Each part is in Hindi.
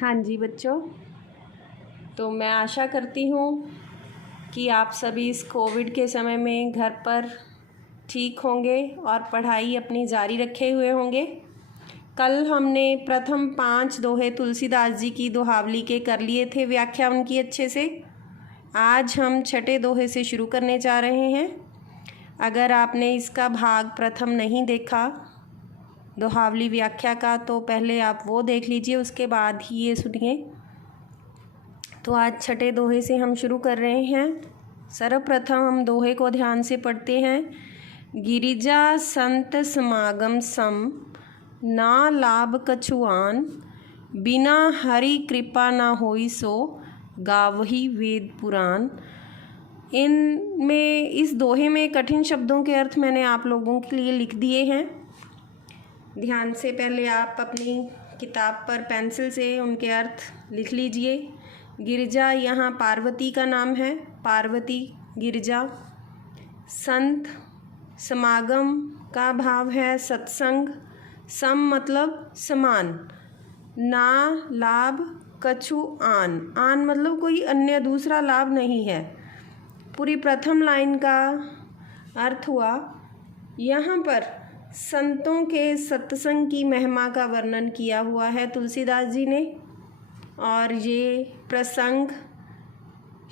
हाँ जी बच्चों, तो मैं आशा करती हूँ कि आप सभी इस कोविड के समय में घर पर ठीक होंगे और पढ़ाई अपनी जारी रखे हुए होंगे। कल हमने प्रथम 5 दोहे तुलसीदास जी की दोहावली के कर लिए थे व्याख्या उनकी अच्छे से। आज हम छठे दोहे से शुरू करने जा रहे हैं। अगर आपने इसका भाग प्रथम नहीं देखा दोहावली व्याख्या का, तो पहले आप वो देख लीजिए, उसके बाद ही ये सुनिए। तो आज छठे दोहे से हम शुरू कर रहे हैं। सर्वप्रथम हम दोहे को ध्यान से पढ़ते हैं। गिरिजा संत समागम सम, ना लाभ कछुआन, बिना हरि कृपा ना होई सो, गावही वेद पुराण। इस दोहे में कठिन शब्दों के अर्थ मैंने आप लोगों के लिए लिख दिए हैं। ध्यान से पहले आप अपनी किताब पर पेंसिल से उनके अर्थ लिख लीजिए। गिरिजा यहाँ पार्वती का नाम है, पार्वती गिरिजा। संत समागम का भाव है सत्संग, सम मतलब समान। ना लाभ कछु आन, आन मतलब कोई अन्य दूसरा लाभ नहीं है। पूरी प्रथम लाइन का अर्थ हुआ, यहाँ पर संतों के सत्संग की महिमा का वर्णन किया हुआ है तुलसीदास जी ने। और ये प्रसंग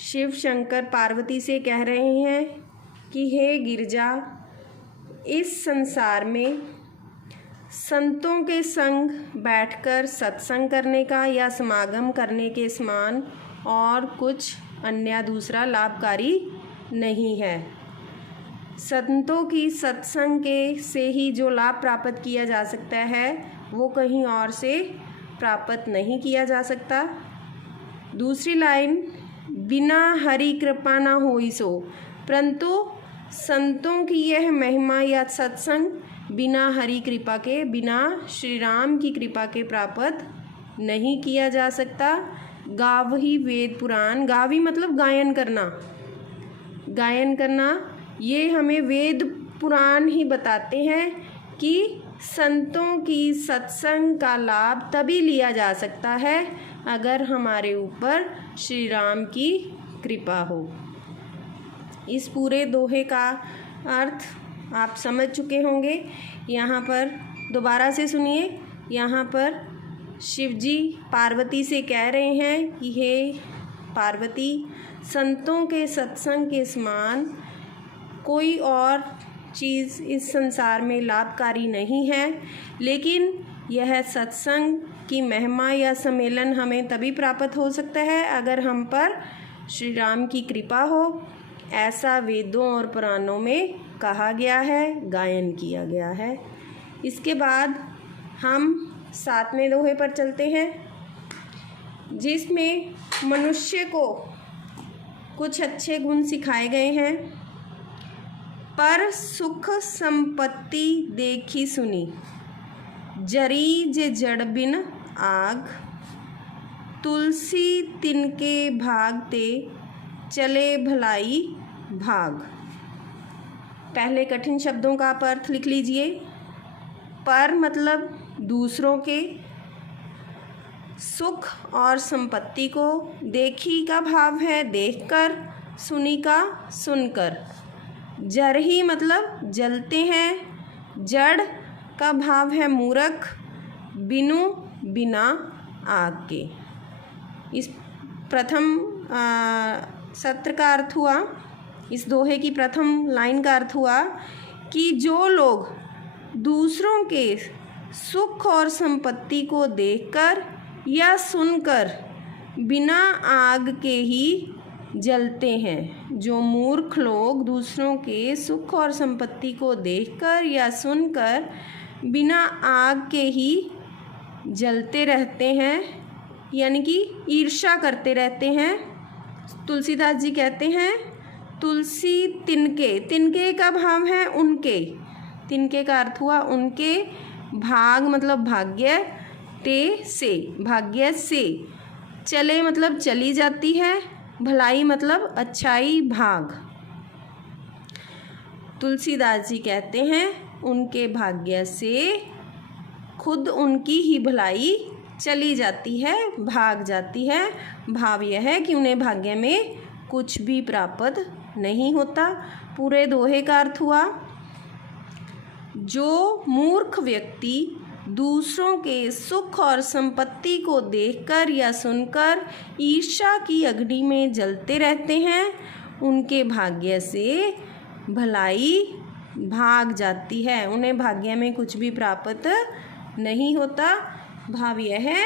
शिव शंकर पार्वती से कह रहे हैं कि हे गिरिजा, इस संसार में संतों के संग बैठकर सत्संग करने का या समागम करने के समान और कुछ अन्य दूसरा लाभकारी नहीं है। संतों की सत्संग के से ही जो लाभ प्राप्त किया जा सकता है वो कहीं और से प्राप्त नहीं किया जा सकता। दूसरी लाइन, बिना हरि कृपा ना होई सो, परंतु संतों की यह महिमा या सत्संग बिना हरि कृपा के, बिना श्री राम की कृपा के प्राप्त नहीं किया जा सकता। गावही वेद पुराण, गावी मतलब गायन करना, गायन करना। ये हमें वेद पुराण ही बताते हैं कि संतों की सत्संग का लाभ तभी लिया जा सकता है अगर हमारे ऊपर श्री राम की कृपा हो। इस पूरे दोहे का अर्थ आप समझ चुके होंगे। यहाँ पर दोबारा से सुनिए। यहाँ पर शिवजी पार्वती से कह रहे हैं कि हे पार्वती, संतों के सत्संग के समान कोई और चीज़ इस संसार में लाभकारी नहीं है, लेकिन यह सत्संग की महिमा या सम्मेलन हमें तभी प्राप्त हो सकता है अगर हम पर श्री राम की कृपा हो। ऐसा वेदों और पुराणों में कहा गया है, गायन किया गया है। इसके बाद हम 7वें दोहे पर चलते हैं, जिसमें मनुष्य को कुछ अच्छे गुण सिखाए गए हैं। पर सुख संपत्ति देखी सुनी, जरी जे जड़ बिन आग, तुलसी तिनके भागते, चले भलाई भाग। पहले कठिन शब्दों का आप अर्थ लिख लीजिए। पर मतलब दूसरों के, सुख और संपत्ति को, देखी का भाव है देखकर, सुनी का सुनकर। जरही मतलब जलते हैं, जड़ का भाव है मूर्ख, बिनु बिना आग के। इस प्रथम सत्र का अर्थ हुआ, इस दोहे की प्रथम लाइन का अर्थ हुआ कि जो लोग दूसरों के सुख और संपत्ति को देखकर या सुनकर बिना आग के ही जलते हैं, जो मूर्ख लोग दूसरों के सुख और संपत्ति को देखकर या सुनकर बिना आग के ही जलते रहते हैं, यानी कि ईर्ष्या करते रहते हैं। तुलसीदास जी कहते हैं, तुलसी तिनके, तिनके का भाव है उनके, तिनके का अर्थ हुआ उनके, भाग मतलब भाग्य, ते से भाग्य से, चले मतलब चली जाती है, भलाई मतलब अच्छाई, भाग। तुलसीदास जी कहते हैं उनके भाग्य से खुद उनकी ही भलाई चली जाती है, भाग जाती है। भाव यह है कि उन्हें भाग्य में कुछ भी प्राप्त नहीं होता। पूरे दोहे का अर्थ हुआ, जो मूर्ख व्यक्ति दूसरों के सुख और संपत्ति को देखकर या सुनकर ईर्ष्या की अग्नि में जलते रहते हैं, उनके भाग्य से भलाई भाग जाती है, उन्हें भाग्य में कुछ भी प्राप्त नहीं होता। भाव यह है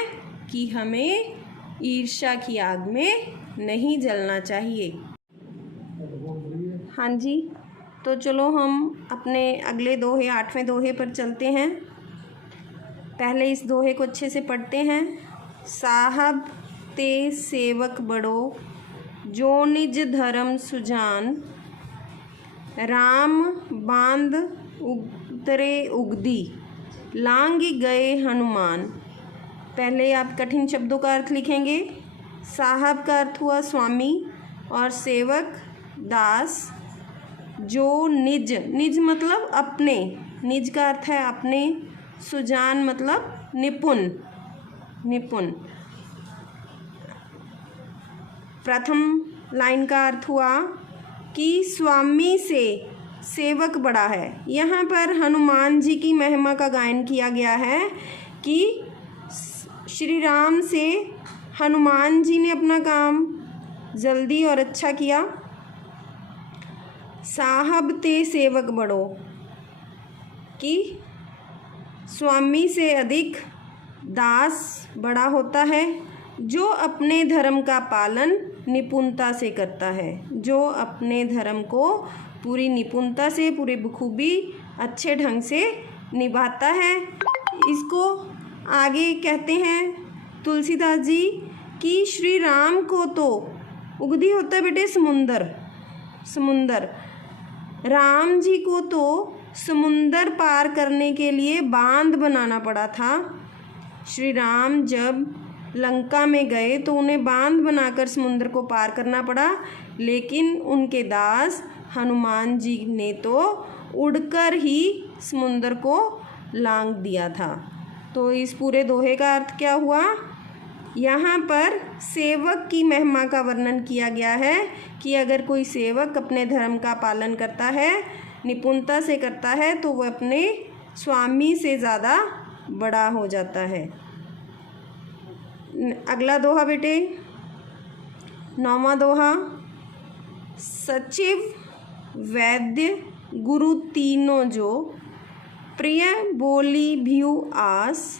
कि हमें ईर्ष्या की आग में नहीं जलना चाहिए। हाँ जी, तो चलो हम अपने अगले दोहे 8वें दोहे पर चलते हैं। पहले इस दोहे को अच्छे से पढ़ते हैं। साहब ते सेवक बड़ो, जो निज धर्म सुजान, राम बांध उतरे उगदी, लांग गए हनुमान। पहले आप कठिन शब्दों का अर्थ लिखेंगे। साहब का अर्थ हुआ स्वामी और सेवक दास। जो निज, निज मतलब अपने, निज का अर्थ है अपने। सुजान मतलब निपुण, निपुण। प्रथम लाइन का अर्थ हुआ कि स्वामी से सेवक बड़ा है। यहाँ पर हनुमान जी की महिमा का गायन किया गया है कि श्री राम से हनुमान जी ने अपना काम जल्दी और अच्छा किया। साहब ते सेवक बड़ो, कि स्वामी से अधिक दास बड़ा होता है, जो अपने धर्म का पालन निपुणता से करता है, जो अपने धर्म को पूरी निपुणता से, पूरे बखूबी अच्छे ढंग से निभाता है। इसको आगे कहते हैं तुलसीदास जी कि श्री राम को तो उगदी होता है बेटे समुंदर, समुंदर। राम जी को तो समुंदर पार करने के लिए बांध बनाना पड़ा था। श्री राम जब लंका में गए तो उन्हें बांध बनाकर समुद्र को पार करना पड़ा, लेकिन उनके दास हनुमान जी ने तो उड़कर ही समुद्र को लांघ दिया था। तो इस पूरे दोहे का अर्थ क्या हुआ? यहाँ पर सेवक की महिमा का वर्णन किया गया है कि अगर कोई सेवक अपने धर्म का पालन करता है, निपुणता से करता है, तो वह अपने स्वामी से ज़्यादा बड़ा हो जाता है। अगला दोहा बेटे, 9वां दोहा। सचिव वैद्य गुरु तीनों जो, प्रिय बोली भ्यू आस,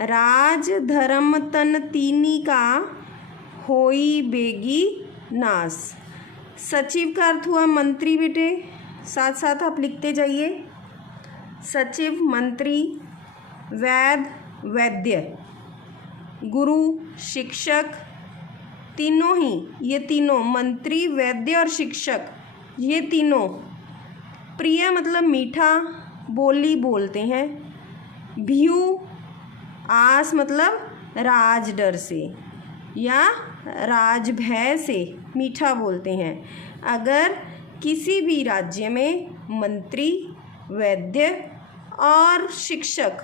राज धर्म तन तीनी का, होई बेगी नास। सचिव का अर्थ हुआ मंत्री बेटे, साथ साथ आप लिखते जाइए। सचिव मंत्री, वैद्य वैद्य, गुरु शिक्षक, तीनों ही, ये तीनों मंत्री वैद्य और शिक्षक, ये तीनों। प्रिय मतलब मीठा बोली बोलते हैं। भ्यू आस मतलब राज डर से या राज भय से मीठा बोलते हैं। अगर किसी भी राज्य में मंत्री, वैद्य और शिक्षक,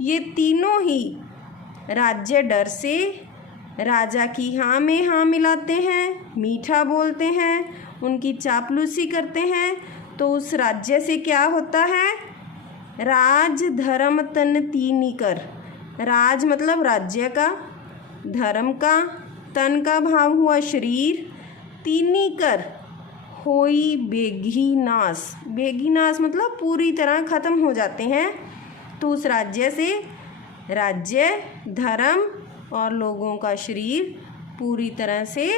ये तीनों ही राज्य डर से राजा की हाँ में हाँ मिलाते हैं, मीठा बोलते हैं, उनकी चापलूसी करते हैं, तो उस राज्य से क्या होता है? राज धर्म तन तीनी कर। राज मतलब राज्य का, धर्म का, तन का भाव हुआ शरीर, तीनी कर, होई बेगी नाश। बेगी नाश मतलब पूरी तरह ख़त्म हो जाते हैं। तो उस राज्य से राज्य, धर्म और लोगों का शरीर पूरी तरह से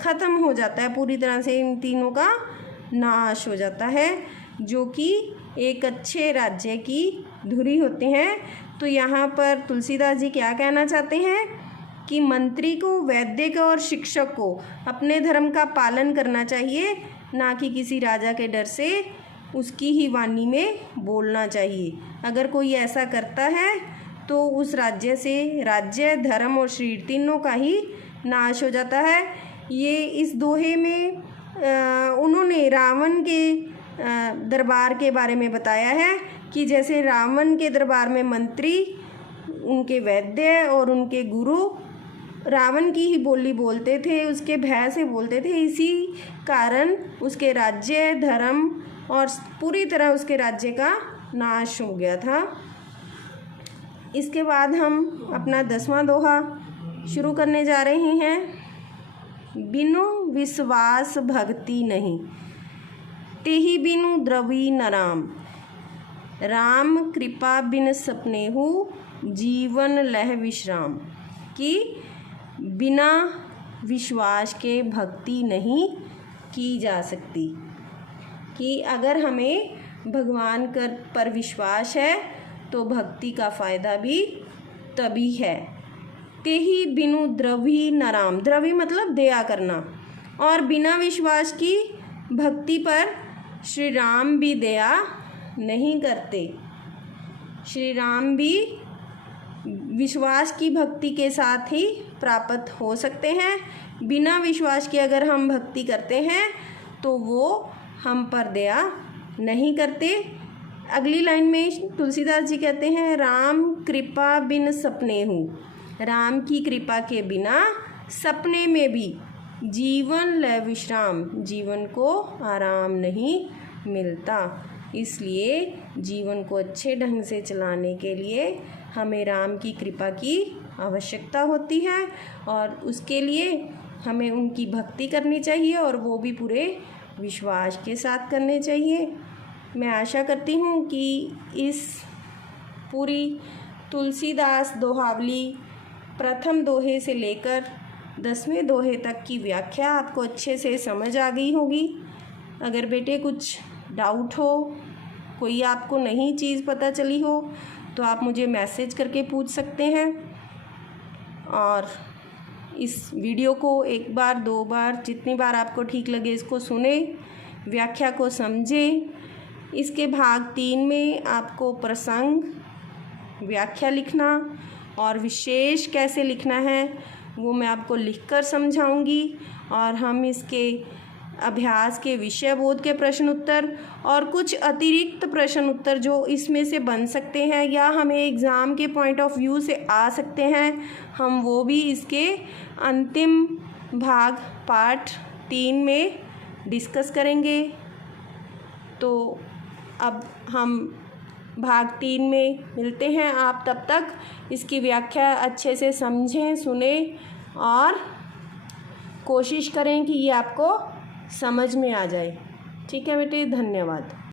ख़त्म हो जाता है, पूरी तरह से इन तीनों का नाश हो जाता है, जो कि एक अच्छे राज्य की धुरी होते हैं। तो यहाँ पर तुलसीदास जी क्या कहना चाहते हैं कि मंत्री को, वैद्य को और शिक्षक को अपने धर्म का पालन करना चाहिए, ना कि किसी राजा के डर से उसकी ही वाणी में बोलना चाहिए। अगर कोई ऐसा करता है तो उस राज्य से राज्य, धर्म और शरीर तीनों का ही नाश हो जाता है। ये इस दोहे में उन्होंने रावण के दरबार के बारे में बताया है कि जैसे रावण के दरबार में मंत्री उनके वैद्य और उनके गुरु रावण की ही बोली बोलते थे, उसके भय से बोलते थे। इसी कारण उसके राज्य, धर्म और पूरी तरह उसके राज्य का नाश हो गया था। इसके बाद हम अपना 10वां दोहा शुरू करने जा रहे हैं। बिनु विश्वास भक्ति नहीं, तेहि बिनु द्रवी न राम। राम कृपा बिन सपनेहु, जीवन लह विश्राम। कि बिना विश्वास के भक्ति नहीं की जा सकती, कि अगर हमें भगवान पर विश्वास है तो भक्ति का फ़ायदा भी तभी है। तेहि बिनु द्रवी न राम, द्रवी मतलब दया करना, और बिना विश्वास की भक्ति पर श्री राम भी दया नहीं करते। श्री राम भी विश्वास की भक्ति के साथ ही प्राप्त हो सकते हैं। बिना विश्वास के अगर हम भक्ति करते हैं तो वो हम पर दया नहीं करते। अगली लाइन में तुलसीदास जी कहते हैं, राम कृपा बिन सपनेहु। राम की कृपा के बिना सपने में भी जीवन लय विश्राम, जीवन को आराम नहीं मिलता। इसलिए जीवन को अच्छे ढंग से चलाने के लिए हमें राम की कृपा की आवश्यकता होती है, और उसके लिए हमें उनकी भक्ति करनी चाहिए, और वो भी पूरे विश्वास के साथ करने चाहिए। मैं आशा करती हूँ कि इस पूरी तुलसीदास दोहावली प्रथम दोहे से लेकर 10वें दोहे तक की व्याख्या आपको अच्छे से समझ आ गई होगी। अगर बेटे कुछ डाउट हो, कोई आपको नई चीज़ पता चली हो, तो आप मुझे मैसेज करके पूछ सकते हैं। और इस वीडियो को एक बार, 2 बार, जितनी बार आपको ठीक लगे इसको सुने, व्याख्या को समझें। इसके भाग 3 में आपको प्रसंग, व्याख्या लिखना और विशेष कैसे लिखना है वो मैं आपको लिखकर समझाऊंगी, और हम इसके अभ्यास के विषय बोध के प्रश्न उत्तर और कुछ अतिरिक्त प्रश्न उत्तर जो इसमें से बन सकते हैं या हमें एग्ज़ाम के पॉइंट ऑफ व्यू से आ सकते हैं, हम वो भी इसके अंतिम भाग पार्ट 3 में डिस्कस करेंगे। तो अब हम भाग 3 में मिलते हैं। आप तब तक इसकी व्याख्या अच्छे से समझें, सुने और कोशिश करें कि ये आपको समझ में आ जाए। ठीक है बेटे, धन्यवाद।